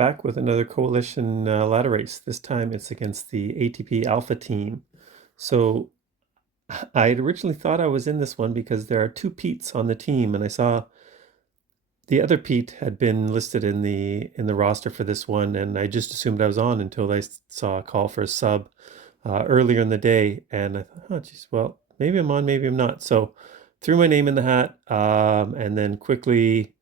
back with another coalition ladder race. This time it's against the ATP Alpha team. So I had originally thought I was in this one because there are two Petes on the team, and I saw the other Pete had been listed in the roster for this one, and I just assumed I was on until I saw a call for a sub earlier in the day, and I thought, oh geez, well maybe I'm on, maybe I'm not. So threw my name in the hat, and then quickly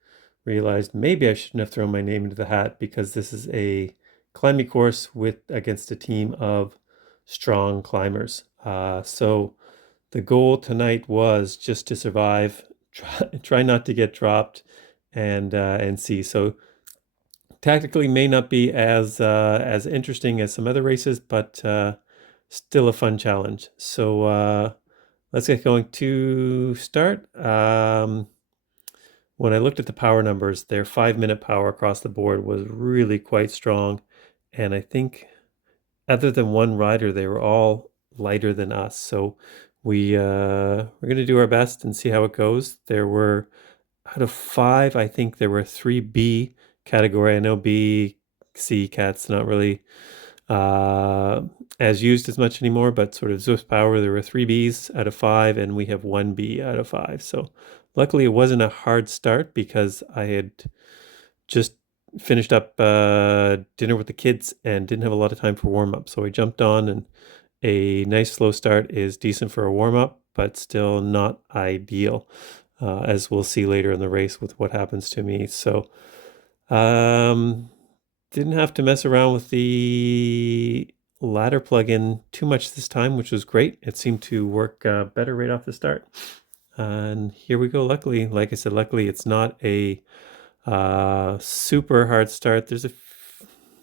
realized maybe I shouldn't have thrown my name into the hat because this is a climbing course against a team of strong climbers. So the goal tonight was just to survive, try not to get dropped, and see. So tactically may not be as interesting as some other races, but still a fun challenge. So let's get going to start. When I looked at the power numbers, their 5-minute power across the board was really quite strong. And I think other than one rider, they were all lighter than us. So we're going to do our best and see how it goes. There were, out of 5, I think there were 3 B category. I know B, C cats not really as used as much anymore, but sort of Zwift power, there were 3 Bs out of 5, and we have 1 B out of 5. So luckily it wasn't a hard start because I had just finished up dinner with the kids and didn't have a lot of time for warm-up. So I jumped on, and a nice slow start is decent for a warm-up, but still not ideal, as we'll see later in the race with what happens to me. So didn't have to mess around with the ladder plugin too much this time, which was great. It seemed to work better right off the start. And here we go. Luckily, like I said, luckily it's not a super hard start. There's a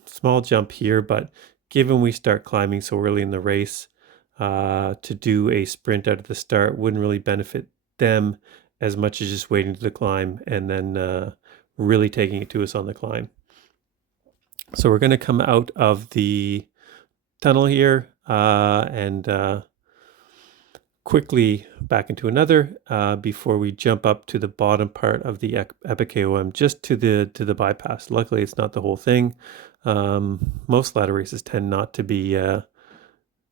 small jump here, but given we start climbing so early in the race, to do a sprint out of the start wouldn't really benefit them as much as just waiting to the climb and then really taking it to us on the climb. So we're going to come out of the tunnel here and quickly back into another before we jump up to the bottom part of the Epic AOM, just to the bypass. Luckily, it's not the whole thing. Most ladder races tend not to be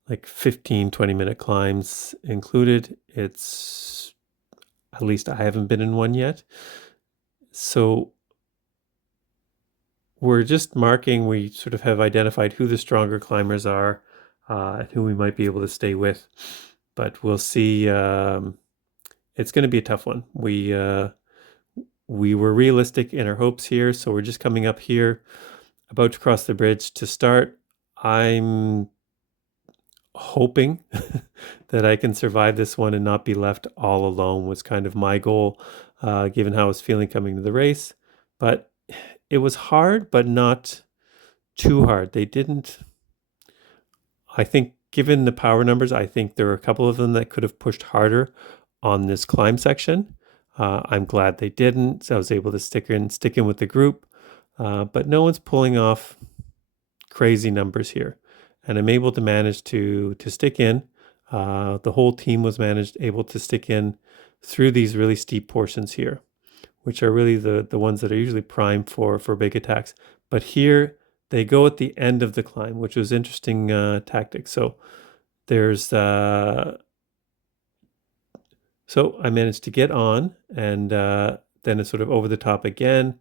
like 15-20 minute climbs included. It's, at least I haven't been in one yet. So we're just marking, we sort of have identified who the stronger climbers are and who we might be able to stay with. But we'll see. It's going to be a tough one. We were realistic in our hopes here, so we're just coming up here, about to cross the bridge to start. I'm hoping that I can survive this one and not be left all alone was kind of my goal, given how I was feeling coming to the race. But it was hard, but not too hard. They didn't, I think, given the power numbers, I think there were a couple of them that could have pushed harder on this climb section. I'm glad they didn't, so I was able to stick in with the group. But no one's pulling off crazy numbers here, and I'm able to manage to stick in. The whole team was able to stick in through these really steep portions here, which are really the ones that are usually primed for big attacks. But here they go at the end of the climb, which was interesting tactic. So there's so I managed to get on, and then it's sort of over the top again.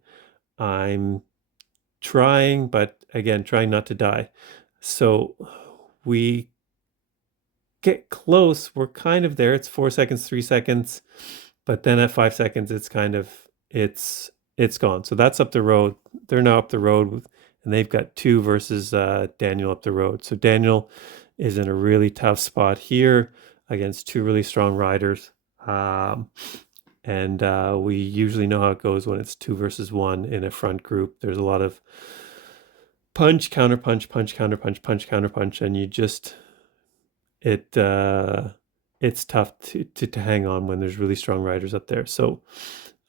I'm trying, but again, trying not to die. So we get close. We're kind of there. It's 4 seconds, 3 seconds, but then at 5 seconds, it's kind of, it's gone. So that's up the road. They're now up the road, and they've got 2 versus Daniel up the road. So Daniel is in a really tough spot here against 2 really strong riders. And we usually know how it goes when it's 2 versus 1 in a front group. There's a lot of punch, counter punch, punch, counter punch, punch, counter punch, and you just, it's tough to hang on when there's really strong riders up there. So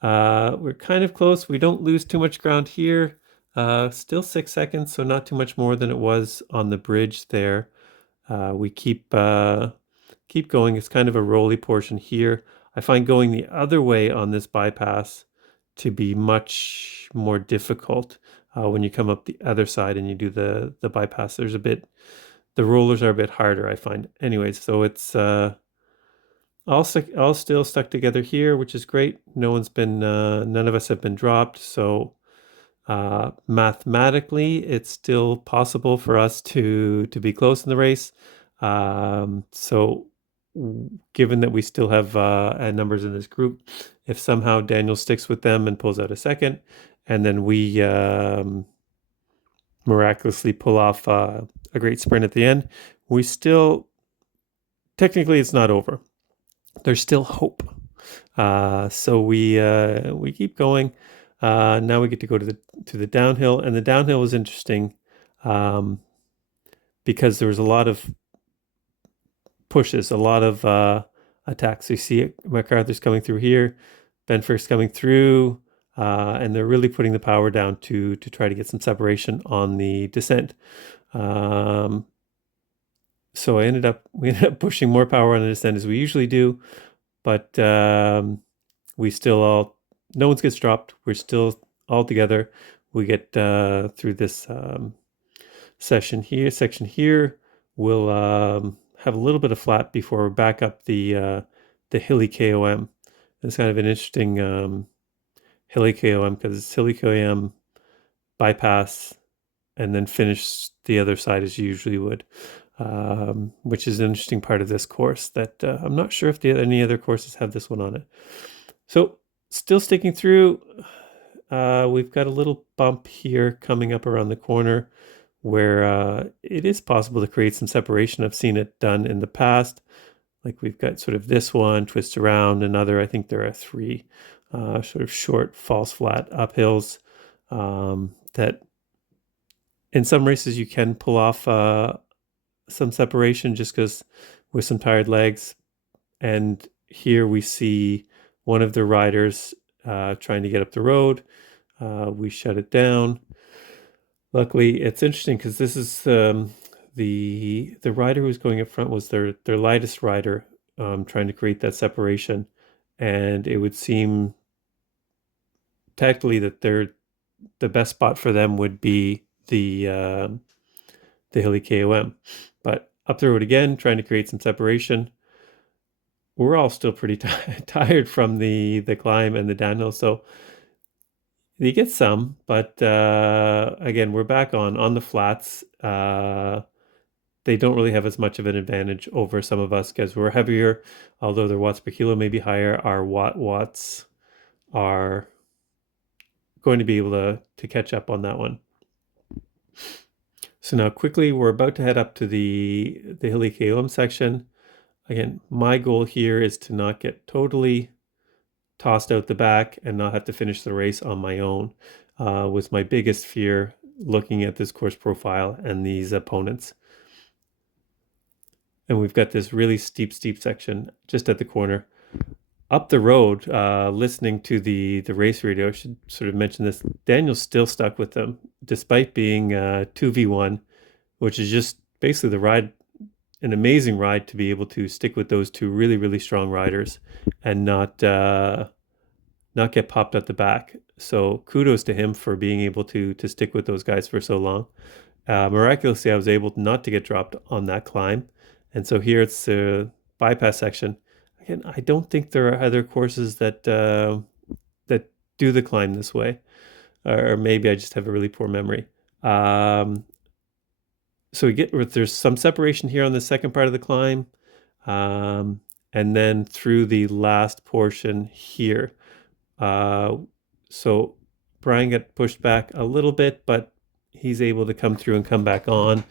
we're kind of close. We don't lose too much ground here. Still 6 seconds, so not too much more than it was on the bridge there. We keep going. It's kind of a rolly portion here. I find going the other way on this bypass to be much more difficult. when you come up the other side and you do the bypass. The rollers are a bit harder, I find. Anyways, so it's all still stuck together here, which is great. None of us have been dropped, so mathematically, it's still possible for us to be close in the race. So given that we still have numbers in this group, if somehow Daniel sticks with them and pulls out a second, and then we miraculously pull off a great sprint at the end, we still, technically it's not over. There's still hope. So we keep going. Now we get to go to the downhill, and the downhill was interesting because there was a lot of pushes, a lot of attacks. You see MacArthur's coming through here, Benford's coming through, and they're really putting the power down to try to get some separation on the descent. So we ended up pushing more power on the descent as we usually do, but we still no one gets dropped. We're still all together. We get through this section here. We'll have a little bit of flat before we're back up the hilly KOM. It's kind of an interesting hilly KOM because it's hilly KOM, bypass, and then finish the other side as you usually would, which is an interesting part of this course that I'm not sure if any other courses have this one on it. So still sticking through. We've got a little bump here coming up around the corner where it is possible to create some separation. I've seen it done in the past. Like we've got sort of this one, twist around, another. I think there are 3 sort of short, false flat uphills that in some races you can pull off some separation just because with some tired legs. And here we see one of the riders trying to get up the road. We shut it down. Luckily, it's interesting because this is the rider who's going up front was their lightest rider, trying to create that separation, and it would seem tactically that the best spot for them would be the hilly KOM, but up the road again, trying to create some separation. We're all still pretty tired from the climb and the downhill, so you get some, but again, we're back on the flats. They don't really have as much of an advantage over some of us because we're heavier, although their watts per kilo may be higher. Our watts are going to be able to catch up on that one. So now quickly, we're about to head up to the hilly KOM section. Again, my goal here is to not get totally tossed out the back and not have to finish the race on my own, was my biggest fear looking at this course profile and these opponents. And we've got this really steep section just at the corner. Up the road, listening to the race radio, I should sort of mention this, Daniel's still stuck with them, despite being 2v1, which is just basically an amazing ride to be able to stick with those 2 really, really strong riders and not get popped at the back. So kudos to him for being able to stick with those guys for so long. Miraculously, I was able not to get dropped on that climb. And so here it's the bypass section. Again, I don't think there are other courses that do the climb this way, or maybe I just have a really poor memory. So there's some separation here on the second part of the climb, and then through the last portion here. So Brian got pushed back a little bit, but he's able to come through and come back on.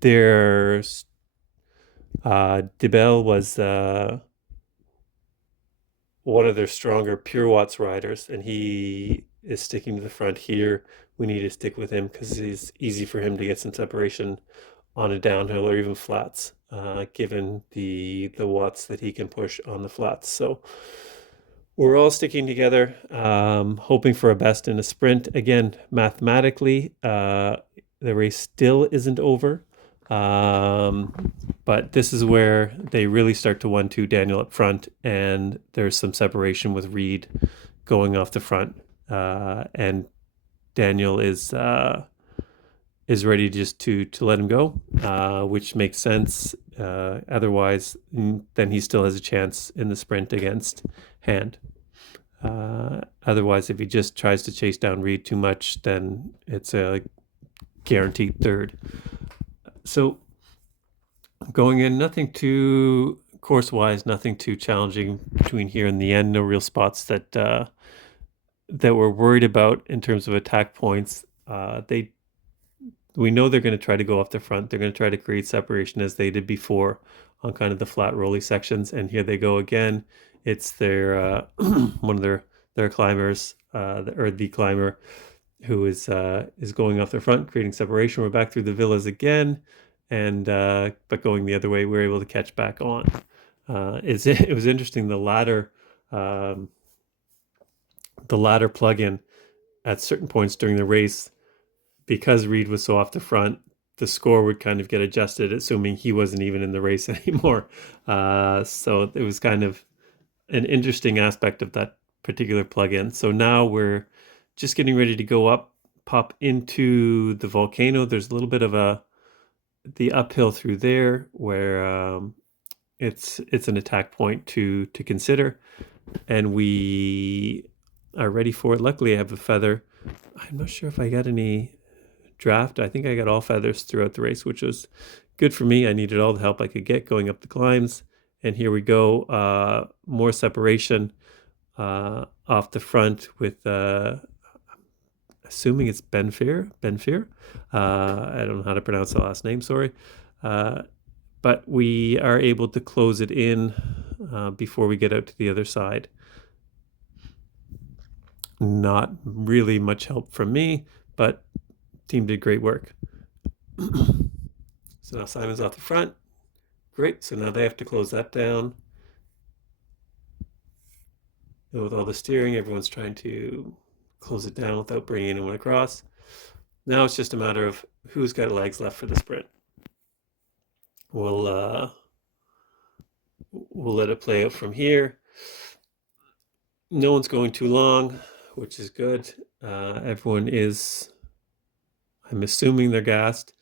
There's DeBell was one of their stronger pure watts riders, and he is sticking to the front here. We need to stick with him because it's easy for him to get some separation on a downhill or even flats, given the watts that he can push on the flats. So we're all sticking together, hoping for a best in a sprint. Again, mathematically, the race still isn't over. But this is where they really start to 1-2 Daniel up front, and there's some separation with Reed going off the front. And Daniel is ready just to let him go, which makes sense. Otherwise, then he still has a chance in the sprint against Hand. Otherwise, if he just tries to chase down Reed too much, then it's a guaranteed third. So going in, nothing too course-wise, nothing too challenging between here and the end. No real spots that that we're worried about in terms of attack points. We know they're going to try to go off the front. They're going to try to create separation as they did before on kind of the flat rolly sections. And here they go again. It's their one of their climbers, or the climber, who is going off the front, creating separation. We're back through the villas again, and but going the other way, we're able to catch back on. It was interesting, the ladder plug-in at certain points during the race, because Reed was so off the front, the score would kind of get adjusted, assuming he wasn't even in the race anymore. So it was kind of an interesting aspect of that particular plugin. So now we're just getting ready to go up, pop into the volcano. There's a little bit of the uphill through there where it's an attack point to consider, and we are ready for it. Luckily, I have a feather. I'm not sure if I got any draft. I think I got all feathers throughout the race, which was good for me. I needed all the help I could get going up the climbs. And here we go. More separation off the front with, assuming it's Benfir. I don't know how to pronounce the last name, sorry. But we are able to close it in before we get out to the other side. Not really much help from me, but team did great work. So now Simon's off the front. Great, so now they have to close that down. And with all the steering, everyone's trying to close it down without bringing anyone across. Now it's just a matter of who's got legs left for the sprint. We'll let it play out from here. No one's going too long, which is good. Everyone is, I'm assuming they're gassed,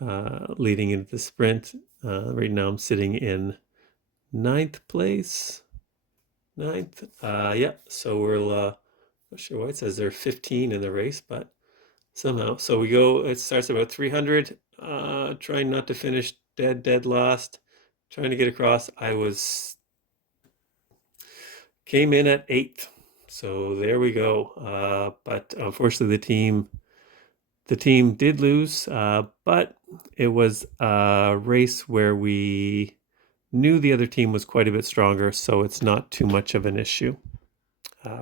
leading into the sprint. Right now I'm sitting in 9th place. 9th. Yeah, so we're, not sure why it says they're 15 in the race, but somehow. So we go, it starts about 300, trying not to finish dead last, trying to get across. Came in at 8th. So there we go. But unfortunately the team did lose, but it was a race where we knew the other team was quite a bit stronger, so it's not too much of an issue.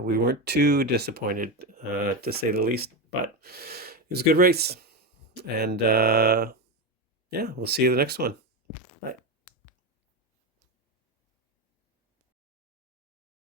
We weren't too disappointed, to say the least, but it was a good race. And yeah, we'll see you the next one.